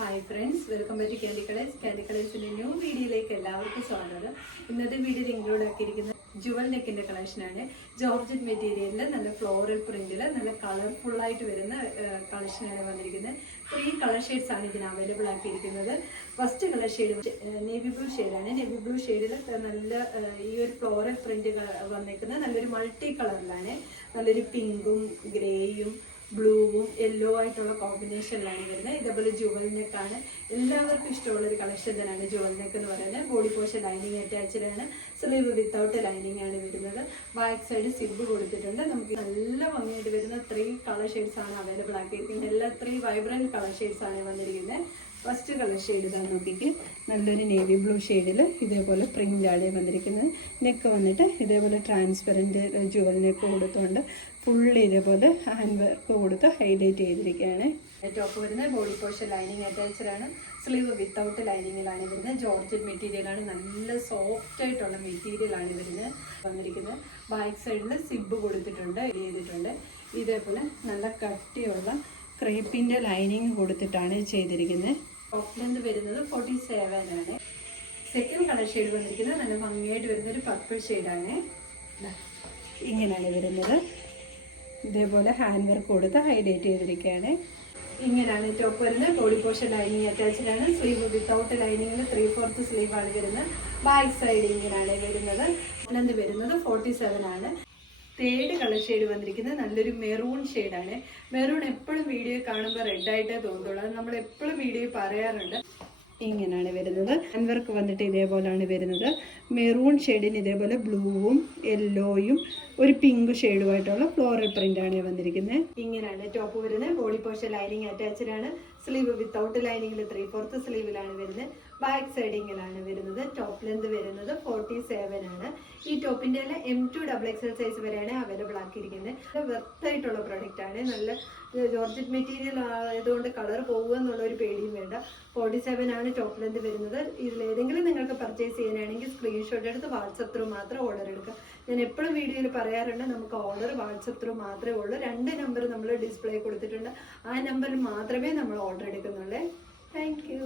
Hi friends, welcome back to candy colours. Candy കളേഴ്സിൻ്റെ new വീഡിയോയിലേക്ക് എല്ലാവർക്കും സ്വാഗതം. ഇന്നത്തെ വീഡിയോയിൽ ഇൻക്ലൂഡ് ആക്കിയിരിക്കുന്ന ജുവൽ നെക്കിൻ്റെ കളക്ഷനാണ്. ജോർജറ്റ് മെറ്റീരിയലിൽ നല്ല ഫ്ലോറൽ പ്രിന്റിൽ നല്ല കളർഫുള്ളായിട്ട് വരുന്ന കളക്ഷനാണ് വന്നിരിക്കുന്നത്. 3 കളർ ഷെയ്ഡ്സ് ആണ് ഇതിന് അവൈലബിൾ ആക്കിയിരിക്കുന്നത്. First colour shade navy blue ഷെയ്ഡാണ്. നേവി ബ്ലൂ ഷെയ്ഡിൽ നല്ല ഈ ഒരു ഫ്ലോറൽ പ്രിന്റ് വന്നിരിക്കുന്നത് നല്ലൊരു മൾട്ടി കളറിലാണ്. നല്ലൊരു പിങ്കും ഗ്രേയും ബ്ലൂവും യെല്ലോ ആയിട്ടുള്ള കോമ്പിനേഷനിലാണ് വരുന്നത്. ഇതേപോലെ ജുവൽ നെക്കാണ്. എല്ലാവർക്കും ഇഷ്ടമുള്ള ഒരു കളക്ഷൻ തന്നെയാണ് ജുവൽ നെക്ക് എന്ന് പറയുന്നത്. ബോഡി പോർഷൻ ലൈനിങ് അറ്റാച്ച്ഡ് ആണ്. സ്ലീവ് വിത്തൗട്ട് ലൈനിങ് ആണ് വരുന്നത്. ബാക്ക് സൈഡ് സിബ് കൊടുത്തിട്ടുണ്ട്. നമുക്ക് നല്ല ഭംഗിയായിട്ട് വരുന്ന 3 കളർ ഷെയ്ഡ്സ് ആണ് അവൈലബിൾ ആക്കിയിരിക്കുന്നത്. എല്ലാ 3 വൈബ്രന്റ് കളർ ഷെയ്ഡ്സ് ആണ് വന്നിരിക്കുന്നത്. ഫസ്റ്റ് കളർ ഷെയ്ഡ് ഇതാ നോക്കിയിട്ട് നല്ലൊരു നേവി ബ്ലൂ ഷെയ്ഡിൽ ഇതേപോലെ പ്രിൻ്റാണ് വന്നിരിക്കുന്നത്. നെക്ക് വന്നിട്ട് ഇതേപോലെ ട്രാൻസ്പെറൻറ്റ് ജുവൽ നെക്ക് കൊടുത്തുകൊണ്ട് ഫുള്ള് ഇതേപോലെ ഹാൻഡ് വർക്ക് കൊടുത്ത് ഹൈലൈറ്റ് ചെയ്തിരിക്കുകയാണ്. ടോപ്പ് വരുന്നത് ബോഡി പോർഷൻ ലൈനിങ് അറ്റാച്ച്ഡ് ആണ്. സ്ലീവ് വിത്തൗട്ട് ലൈനിങ്ങിലാണ് വരുന്നത്. ജോർജറ്റ് മെറ്റീരിയലാണ്. നല്ല സോഫ്റ്റ് ആയിട്ടുള്ള മെറ്റീരിയലാണ് വരുന്നത് വന്നിരിക്കുന്നത്. ബാക്ക് സൈഡിൽ സിബ് കൊടുത്തിട്ടുണ്ട്, ചെയ്തിട്ടുണ്ട്. ഇതേപോലെ നല്ല കട്ടിയുള്ള ക്രേപ്പിൻ്റെ ലൈനിങ് കൊടുത്തിട്ടാണ് ചെയ്തിരിക്കുന്നത്. ടോപ്പ് ലെന്ത് വരുന്നത് 47 ആണ്. സെക്കൻഡ് കളർ ഷെയ്ഡ് വന്നിരിക്കുന്നത് നല്ല ഭംഗിയായിട്ട് വരുന്നൊരു പർപ്പിൾ ഷെയ്ഡാണ്. ഇങ്ങനെയാണ് വരുന്നത്. ഇതേപോലെ ഹാൻഡ് വർക്ക് കൊടുത്ത് ഹൈലൈറ്റ് ചെയ്തിരിക്കുകയാണ്. ഇങ്ങനെയാണ് ടോപ്പ് വരുന്നത്. ബോഡി പോർഷൻ ലൈനിങ് അറ്റാച്ച്ഡ് ആണ്. സ്ലീവ് വിത്തൗട്ട് ലൈനിങ്ങിൽ 3/4 സ്ലീവ് ആണ് വരുന്നത്. ബാക്ക് സൈഡ് ഇങ്ങനെയാണ് വരുന്നത്. ലെന്ത് വരുന്നത് 47 ആണ്. തേർഡ് കളർ ഷെയ്ഡ് വന്നിരിക്കുന്നത് നല്ലൊരു മെറൂൺ ഷെയ്ഡാണ്. മെറൂൺ എപ്പോഴും വീഡിയോ കാണുമ്പോൾ റെഡായിട്ടേ തോന്നുള്ളൂ. അത് നമ്മൾ എപ്പോഴും വീഡിയോ പറയാറുണ്ട്. ഇങ്ങനെയാണ് വരുന്നത്. ഹാൻഡ് വർക്ക് വന്നിട്ട് ഇതേപോലെയാണ് വരുന്നത്. മെറൂൺ ഷെയ്ഡിന് ഇതേപോലെ ബ്ലൂവും യെല്ലോയും ഒരു പിങ്ക് ഷെയ്ഡുമായിട്ടുള്ള ഫ്ലോറൽ പ്രിൻ്റാണ് വന്നിരിക്കുന്നത്. ഇങ്ങനെയാണ് ടോപ്പ് വരുന്നത്. ബോഡി പോർഷൻ ലൈനിങ് അറ്റാച്ച്ഡ് ആണ്. സ്ലീവ് വിത്തൗട്ട് ലൈനിങ്ങിൽ 3/4 സ്ലീവിലാണ് വരുന്നത്. ബാക്ക് സൈഡ് ഇങ്ങനെയാണ് വരുന്നത്. ടോപ്പ് ലെന്ത് വരുന്നത് 47 ആണ്. ഈ ടോപ്പിൻ്റെ M2 XXL സൈസ് വരെയാണ് അവൈലബിൾ ആക്കിയിരിക്കുന്നത്. വെർത്തായിട്ടുള്ള പ്രൊഡക്റ്റ് ആണ്. നല്ല ജോർജറ്റ് മെറ്റീരിയൽ ആയതുകൊണ്ട് കളർ പോകുക എന്നുള്ള ഒരു പേടിയും വേണ്ട. 47 ആണ് ടോപ്പ് ലെന്ത് വരുന്നത്. ഇതിലേതെങ്കിലും നിങ്ങൾക്ക് പർച്ചേസ് ചെയ്യാനാണെങ്കിൽ സ്ക്രീൻഷോട്ട് എടുത്ത് വാട്സപ്പ് ത്രൂ മാത്രം ഓർഡർ എടുക്കുക. ഞാൻ എപ്പോഴും വീഡിയോയിൽ പറയാറുണ്ട്, നമുക്ക് ഓർഡർ വാട്സപ്പ് ത്രൂ മാത്രമേ ഉള്ളൂ. 2 നമ്പർ നമ്മൾ ഡിസ്പ്ലേ കൊടുത്തിട്ടുണ്ട്. ആ നമ്പറിൽ മാത്രമേ നമ്മൾ ഓർഡർ എടുക്കുന്നുള്ളൂ. Thank you.